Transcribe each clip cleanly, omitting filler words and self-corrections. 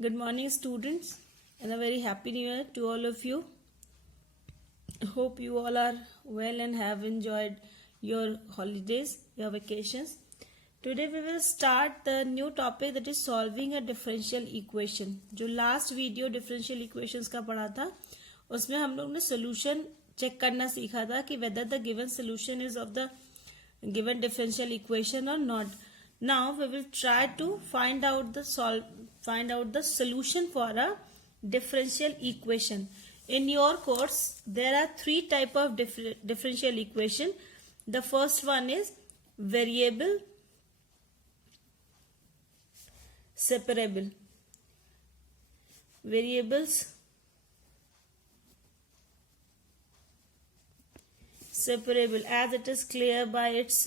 Good morning, students, and a very happy new year to all of you. Hope you all are well and have enjoyed your holidays, your vacations. Today we will start the new topic, that is solving a differential equation. जो last video differential equations का पढ़ा था, उसमें हम लोग ने solution check करना सीखा था कि whether the given solution is of the given differential equation or not. Now we will try to find out the solution for a differential equation. In your course, there are three type of differential equation. The first one is variable, separable. Variables, separable, as it is clear by its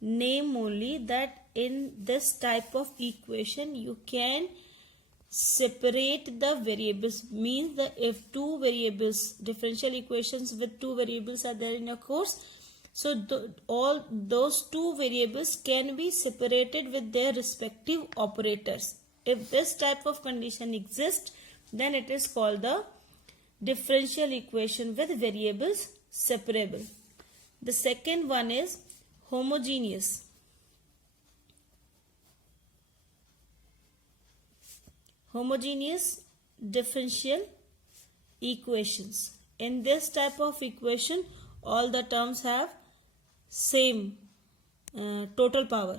name only that in this type of equation you can separate the variables. Means that if two variables, differential equations with two variables are there in your course, so all those two variables can be separated with their respective operators. If this type of condition exists, then it is called the differential equation with variables separable. The second one is homogeneous. Homogeneous differential equations. In this type of equation, all the terms have same total power,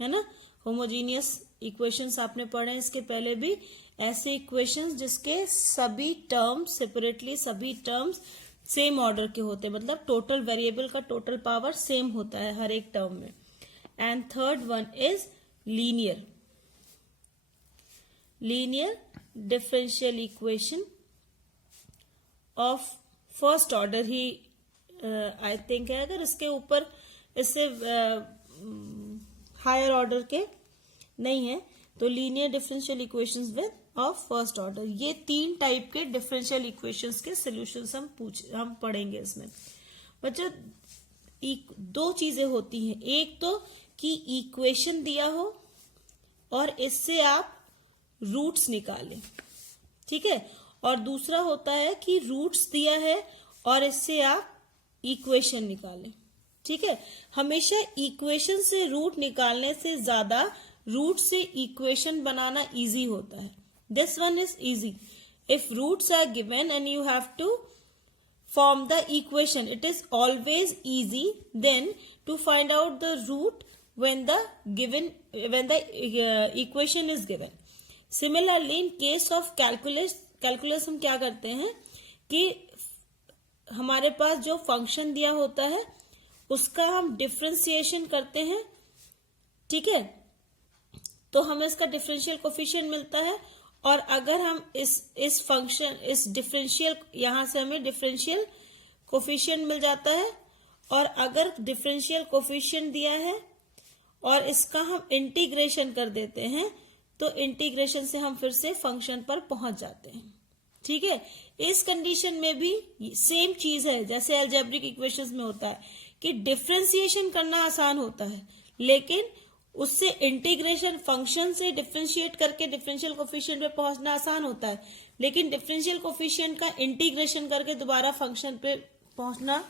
है ना. homogeneous equations आपने पढ़े इसके पहले भी. ऐसे equations जिसके सभी terms separately, सभी terms सेम ऑर्डर के होते हैं, मतलब टोटल वेरिएबल का टोटल पावर सेम होता है हर एक टर्म में. And third one is linear. Linear differential equation of first order he I think है. अगर इसके ऊपर इससे हायर ऑर्डर के नहीं है तो linear differential equations with of first order. ये तीन टाइप के डिफरेंशियल इक्वेशंस के सॉल्यूशंस हम पढ़ेंगे इसमें. बच्चों दो चीजें होती हैं. एक तो कि इक्वेशन दिया हो और इससे आप रूट्स निकालें, ठीक है. और दूसरा होता है कि रूट्स दिया है और इससे आप इक्वेशन निकालें, ठीक है. हमेशा इक्वेशन से रूट निकालने से ज्यादा रूट से इक्वेशन बनाना इजी होता है. This one is easy. If roots are given and you have to form the equation, it is always easy then to find out the root when the equation is given. Similarly, in case of calculus हम क्या करते हैं कि हमारे पास जो function दिया होता है उसका हम डिफरेंशिएशन करते हैं, ठीक है. तो हमें इसका डिफरेंशियल कोफिशिएंट मिलता है. और अगर हम इस फंक्शन इस डिफरेंशियल यहां से हमें डिफरेंशियल कोफिशिएंट मिल जाता है. और अगर डिफरेंशियल कोफिशिएंट दिया है और इसका हम इंटीग्रेशन कर देते हैं तो इंटीग्रेशन से हम फिर से फंक्शन पर पहुंच जाते हैं, ठीक है. इस कंडीशन में भी सेम चीज है जैसे अलजेब्रिक इक्वेशंस में होता है कि डिफरेंशिएशन करना आसान होता है, लेकिन उससे इंटीग्रेशन फंक्शन से डिफरेंशिएट करके डिफरेंशियल कोफिशिएंट पे पहुंचना आसान होता है, लेकिन डिफरेंशियल कोफिशिएंट का इंटीग्रेशन करके दोबारा फंक्शन पे पहुंचना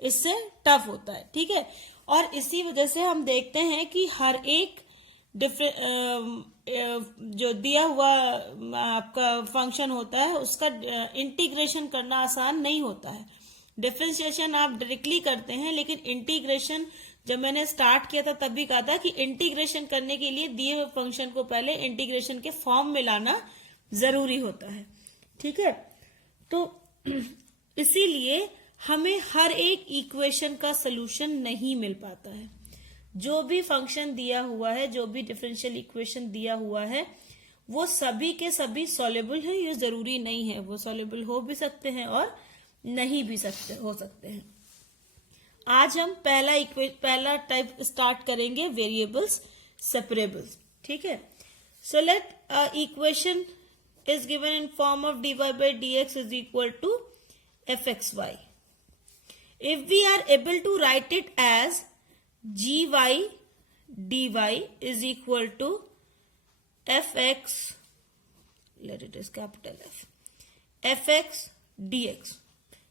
इससे टफ होता है, ठीक है. और इसी वजह से हम देखते हैं कि हर एक जो दिया हुआ आपका फंक्शन होता है उसका इंटीग्रेशन करना आसान नहीं होता है. डिफरेंशिएशन आप डायरेक्टली करते हैं, लेकिन इंटीग्रेशन जब मैंने स्टार्ट किया था तब भी कहा था कि इंटीग्रेशन करने के लिए दिए हुए फंक्शन को पहले इंटीग्रेशन के फॉर्म में लाना जरूरी होता है, ठीक है. तो इसीलिए हमें हर एक इक्वेशन का सलूशन नहीं मिल पाता है. जो भी फंक्शन दिया हुआ है, जो भी डिफरेंशियल इक्वेशन दिया हुआ है, वो सभी के सभी सॉल्युबल है. ये जरूरी नहीं है, वो सॉल्युबल हो भी सकते हैं और नहीं भी हो सकते हैं. आज हम पहला टाइप स्टार्ट करेंगे, वेरिएबल्स सेपरेबल्स, ठीक है. So let equation is given in form of dy by dx is equal to fxy. If we are able to write it as gy dy is equal to fx let it is capital F. fx dx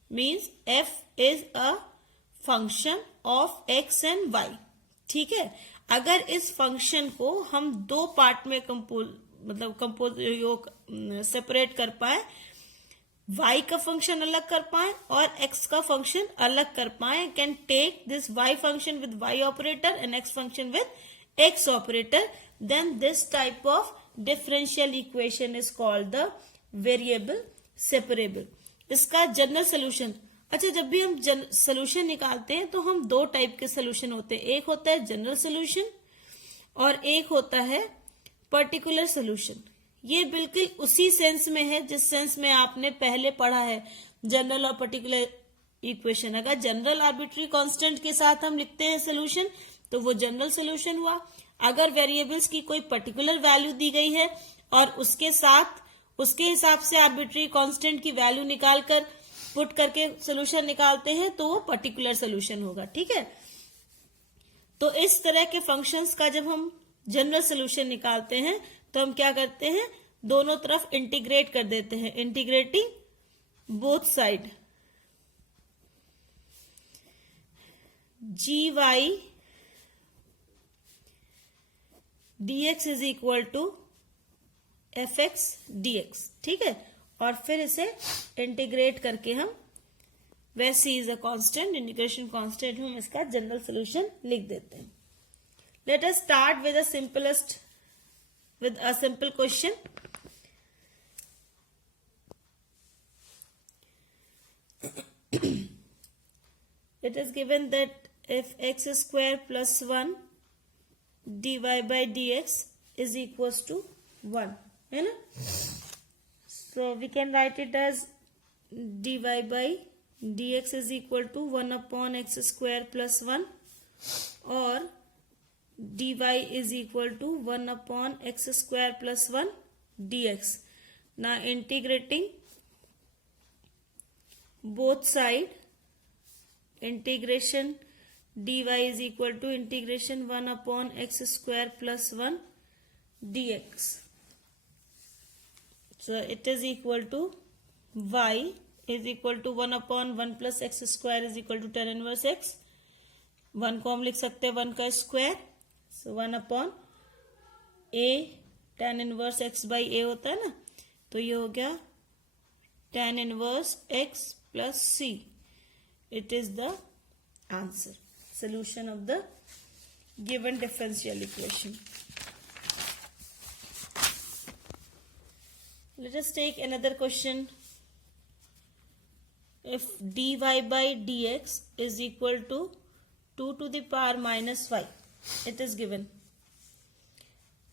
means f is a function of x and y. ठीक है, अगर इस function को हम दो part में separate कर पाए, y का फंक्शन अलग कर पाए और x का फंक्शन अलग कर पाए, can take this y function with y operator and x function with x operator, then this type of differential equation is called the variable separable. इसका जनरल सोल्यूशन, अच्छा जब भी हम सोल्यूशन निकालते हैं तो हम दो टाइप के सोल्यूशन होते हैं, एक होता है जनरल सोल्यूशन और एक होता है पर्टिकुलर सोल्यूशन. ये बिल्कुल उसी सेंस में है जिस सेंस में आपने पहले पढ़ा है जनरल और पर्टिकुलर इक्वेशन. अगर जनरल आर्बिट्री कांस्टेंट के साथ हम लिखते हैं सोल्यूशन तो वो जनरल सोल्यूशन हुआ. अगर वेरिएबल्स की कोई पर्टिकुलर वैल्यू दी गई है और उसके हिसाब से आर्बिट्री कांस्टेंट की वैल्यू निकालकर पुट करके सोल्यूशन निकालते हैं तो वो पर्टिकुलर सोल्यूशन होगा. ठीक है, तो इस तरह के फंक्शंस का जब हम जनरल सोल्यूशन निकालते हैं तो हम क्या करते हैं, दोनों तरफ इंटीग्रेट कर देते हैं, integrating both side. gy dx is equal to fx dx. ठीक है, और फिर इसे इंटीग्रेट करके हम वैसे is a constant, integration constant, हम इसका जनरल सोल्यूशन लिख देते हैं. Let us start with a simple question. It is given that if x square plus 1 dy by dx is equals to 1, है ना? So we can write it as dy by dx is equal to 1 upon x square plus 1 or dy is equal to 1 upon x square plus 1 dx. Now integrating both side, integration dy is equal to integration 1 upon x square plus 1 dx. So it is equal to y is equal to 1 upon 1 plus x square is equal to tan inverse x. 1 को हम लिख सकते हैं 1 का square. So 1 upon a tan inverse x by a होता है ना, तो ये हो गया tan inverse x plus c. It is the answer, solution of the given differential equation. Let us take another question. If dy by dx is equal to 2 to the power minus y, it is given.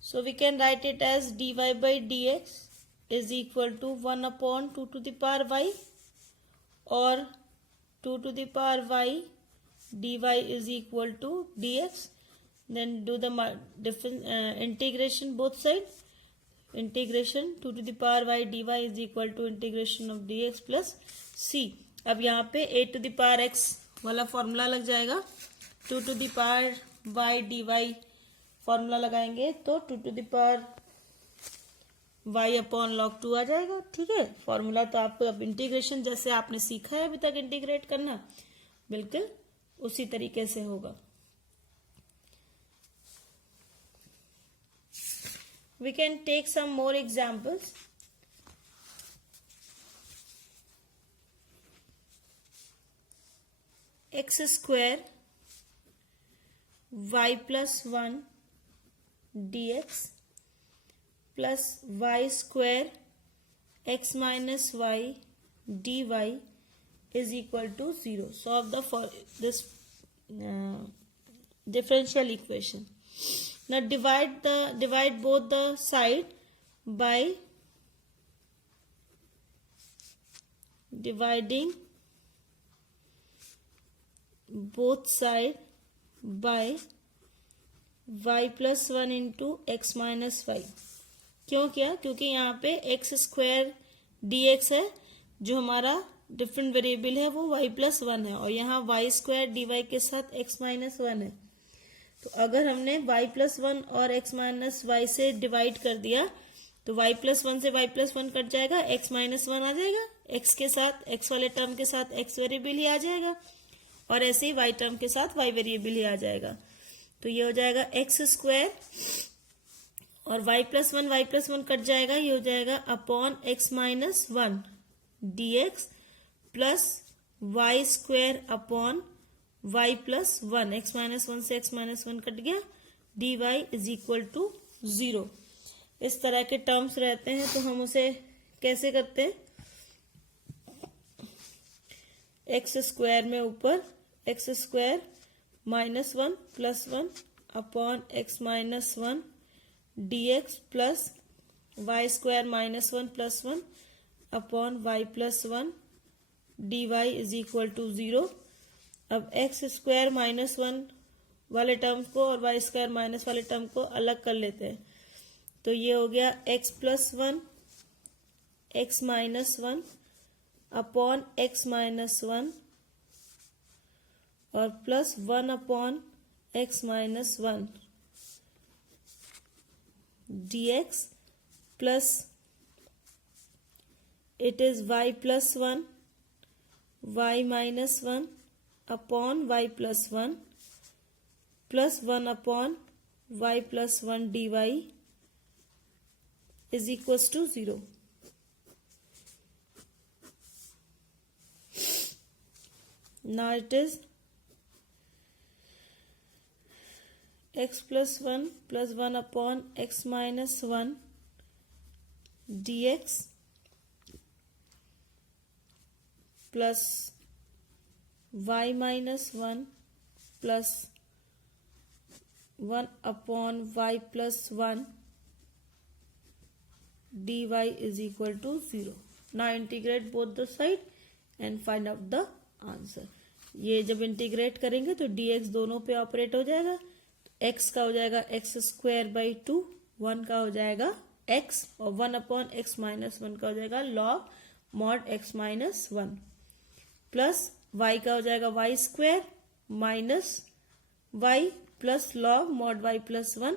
So we can write it as dy by dx is equal to 1 upon 2 to the power y or 2 to the power y dy is equal to dx. Then do the integration both sides. Integration 2 to the power y dy is equal to integration of dx plus c. अब यहाँ पे a to the power x वाला formula लग जाएगा. 2 to the power y dy formula लगाएंगे तो 2 to the power y upon log 2 आ जाएगा. ठीक है, फॉर्मूला तो आपको अब इंटीग्रेशन जैसे आपने सीखा है अभी तक इंटीग्रेट करना, बिल्कुल उसी तरीके से होगा. We can take some more examples. X square y plus 1 dx plus y square x minus y dy is equal to 0. Solve this differential equation. Now divide both the side by dividing both side by y plus 1 into x minus y. क्यों किया? क्योंकि यहाँ पे x square dx है जो हमारा different variable है वो y प्लस 1 है और यहाँ y स्क्वायर dy के साथ x माइनस 1 है. तो अगर हमने y प्लस 1 और x माइनस y से डिवाइड कर दिया तो y+1 से y+1 कट जाएगा, x-1 आ जाएगा, x के साथ, x वाले टर्म के साथ x वेरिएबल ही आ जाएगा, और ऐसे ही y टर्म के साथ y वेरिएबल ही आ जाएगा। तो ये हो जाएगा x² और y+1 कट जाएगा, ये हो जाएगा upon x-1 dx plus y² upon y+1, x-1 से x-1 कट गया, dy इज इक्वल टू 0। इस तरह के टर्म्स रहते हैं तो हम उसे कैसे करते हैं, x² में ऊपर x² -1 +1 upon x-1 dx plus y² -1 +1 upon y+1 dy is equal to 0। अब x² -1 वाले टर्म को और y² माइनस वाले टर्म को अलग कर लेते हैं, तो ये हो गया x+1 x-1 अपॉन x-1 और plus 1 upon x-1 dx plus it is y+1 y-1 upon y+1 plus 1 upon y+1 dy is equals to 0। Now it is x+1 plus 1 upon x-1 dx plus y-1 plus 1 upon y+1 dy is equal to 0। Now integrate both the side and find out the answer। ये जब integrate करेंगे तो dx दोनों पे operate हो जाएगा, x का हो जाएगा x²/2, 1 का हो जाएगा x और 1 अपॉन x-1 का हो जाएगा log mod x-1 plus y का हो जाएगा y² minus y plus log mod y+1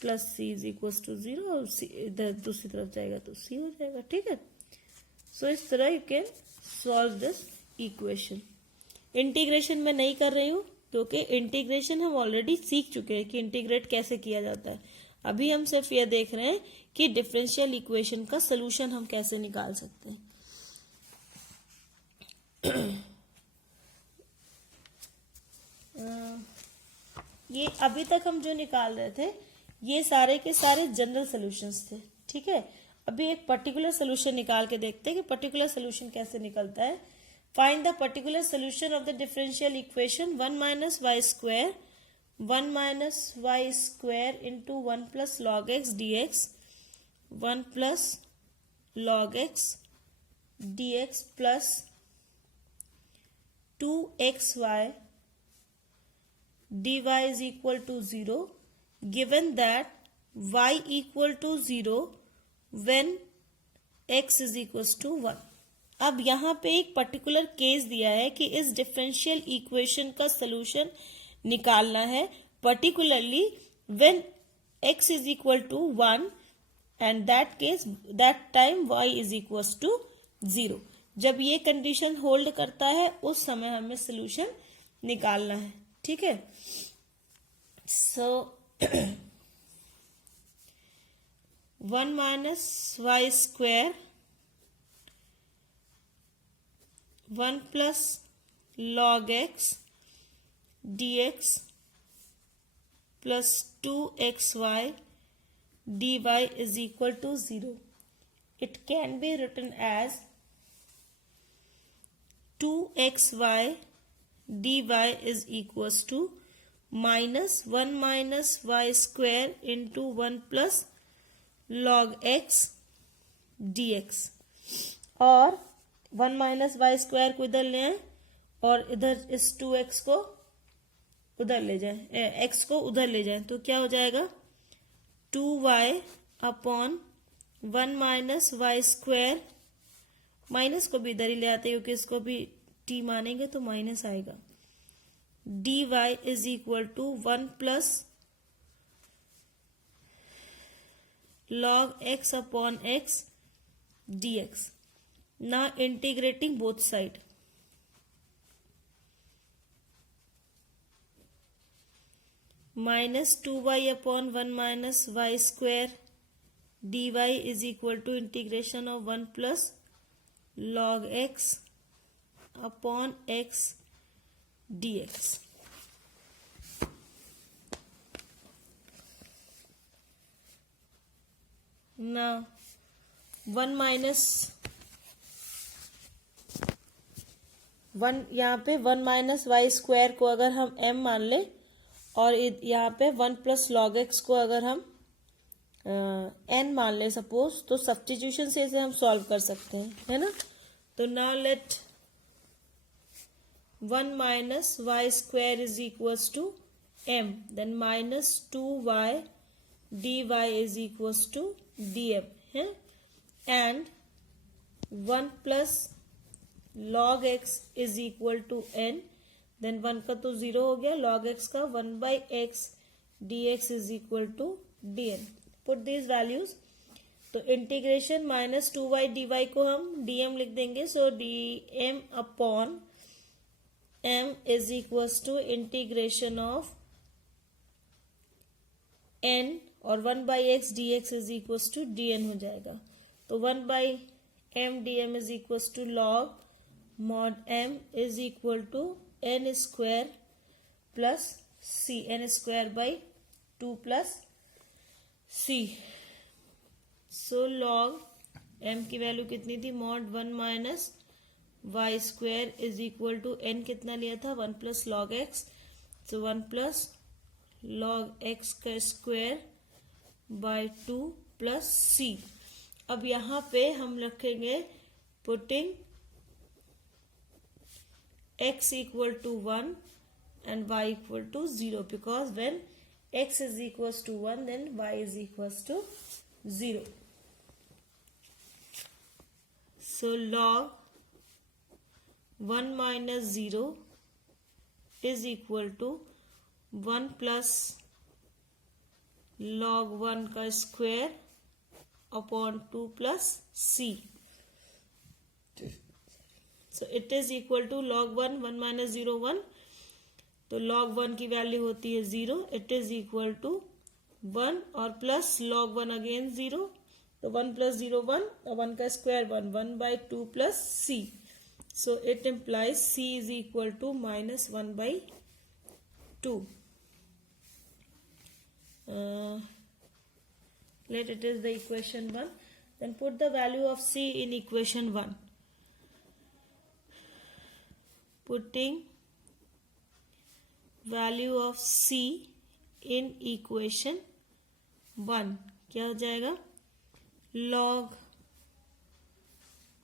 प्लस c इज इक्वल टू 0 और c इधर दूसरी तरफ जाएगा तो c हो जाएगा। ठीक है, सो इस तरह you can solve this equation. Integration मैं नहीं कर रही हूँ क्योंकि इंटीग्रेशन हम ऑलरेडी सीख चुके हैं कि इंटीग्रेट कैसे किया जाता है। अभी हम सिर्फ यह देख रहे हैं कि डिफरेंशियल इक्वेशन का सोल्यूशन हम कैसे निकाल सकते हैं। ये अभी तक हम जो निकाल रहे थे ये सारे के सारे जनरल सॉल्यूशंस थे। ठीक है, अभी एक पर्टिकुलर सोल्यूशन निकाल के देखते हैं कि पर्टिकुलर सोल्यूशन कैसे निकलता है। Find the particular solution of the differential equation 1 minus y square 1 minus y square into 1 plus log x d x 1 plus log x d x plus 2xy dy is equal to 0 given that y equal to 0 when x is equals to 1। अब यहाँ पे एक particular case दिया है कि इस differential equation का solution निकालना है, particularly when x is equal to 1 and that case that time y is equals to 0। जब ये कंडीशन होल्ड करता है उस समय हमें सोल्यूशन निकालना है। ठीक है, so 1 minus y square 1 plus log x d x plus 2xy dy is equal to 0। It can be written as 2xy dy is equals to minus 1 minus y square into 1 plus log x dx और 1 minus y square को इधर ले आए और इधर इस 2x को उधर ले जाए, x को उधर ले जाए तो क्या हो जाएगा 2y upon 1 minus y square, minus को भी इधर ही ले आते क्योंकि इसको भी t मानेंगे तो माइनस आएगा, dy is equal to 1 plus log x upon x dx. Now integrating both side. Minus 2y upon 1 minus y square dy is equal to integration of 1 plus log x upon x dx. Now 1 minus 1 यहाँ पे 1 minus y square को अगर हम m मान ले और यहाँ पे 1 प्लस लॉग एक्स को अगर हम n मान ले सपोज, तो सब्स्टिट्यूशन से इसे हम सॉल्व कर सकते हैं, है ना. तो now let 1 minus y square is equals to m, then minus 2y dy is equals to dm है, and 1 plus log x is equal to n, then 1 का तो 0 हो गया, log x का 1 by x dx is equal to dn. Put these values. तो integration minus 2y dy को हम dm लिख देंगे. So dm upon m is equals to integration of n और 1 by x dx is equals to dn हो जाएगा. तो 1 by m dm is equals to log mod m is equal to n square plus c, n square by 2 plus c. So log m की value कितनी थी, mod 1 minus y square is equal to n कितना लिया था, 1 plus log x. So 1 plus log x का square by 2 plus c. अब यहाँ पे हम रखेंगे putting x equal to 1 and y equal to 0, because when x is equals to 1 then y is equals to 0. So log 1 minus 0 is equal to 1 plus log 1 का square upon 2 plus c. So it is equal to log 1, 1 minus 0, 1. तो log 1 की value होती है 0. It is equal to 1 और plus log 1 again 0. तो 1 plus 0 1 और 1 का square 1, 1 by 2 plus c. So it implies c is equal to minus 1 by 2. Let it is the equation 1. Then put the value of c in equation 1. Putting value of c in equation 1 क्या हो जाएगा, log,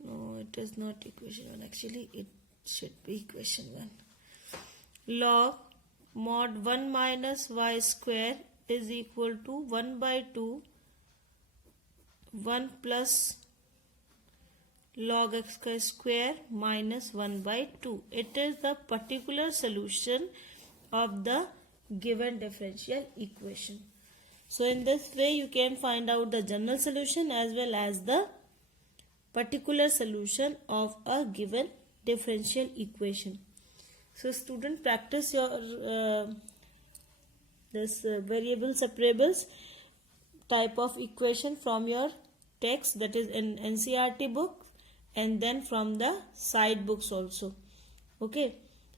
no it is not equation 1, actually it should be equation 1. log mod 1 minus y square is equal to 1 by 2 1 plus log x का square minus 1 by 2. It is the particular solution of the given differential equation. So in this way you can find out the general solution as well as the particular solution of a given differential equation. So student, practice your this variable separables type of equation from your text, that is in NCERT book, and then from the side books also. Okay,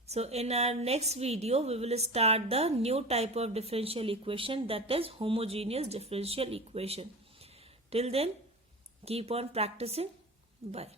so in our next video we will start the new type of differential equation, that is homogeneous differential equation. Till then keep on practicing. Bye.